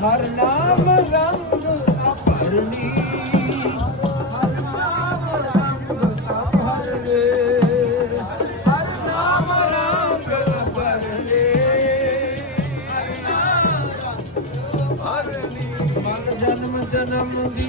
ਹਰ ਨਾਮ ਰੰਗ ਆਪਰਨੀ ਹਰ ਨਾਮ ਰੰਗ ਆਪਰਨੇ ਹਰ ਨਾਮ ਰੰਗ ਆਪਰਨੇ ਹਰ ਨਾਮ ਰੰਗ ਆਪਰਨੀ ਮਨ ਜਨਮ ਜਨਮ ਦੀ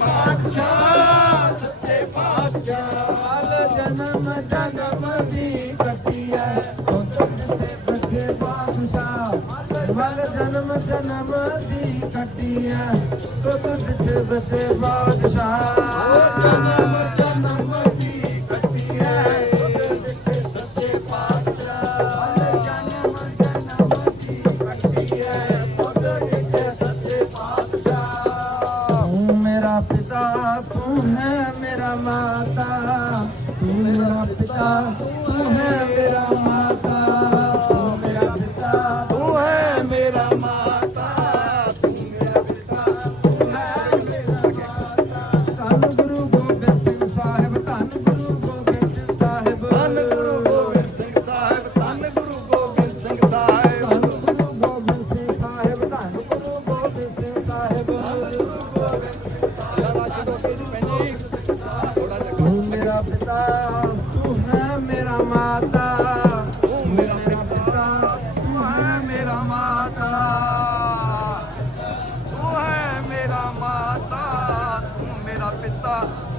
ਪਾਤਸ਼ਾਹ ਸੱਚੇ ਪਾਤਸ਼ਾਹ ਹਰ ਜਨਮ ਜਨਮ ਦੀ ਕੱਟੀ ਹੈ ਸੱਚੇ ਪਾਤਸ਼ਾਹ ਹਰ ਜਨਮ ਜਨਮ ਦੀ ਕੱਟੀ ਹੈ ਤੁਧ ਜਿੱਥੇ ਵਸੇ ਪਾਤਸ਼ਾਹ। ਮੇਰਾ ਮਾਤਾ ਤੂੰ ਮੇਰਾ ਪਿਤਾ ਤੂੰ ਹੈ ਮੇਰਾ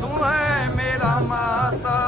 ਤੂੰ ਹੈ ਮੇਰਾ ਮਾਤਾ।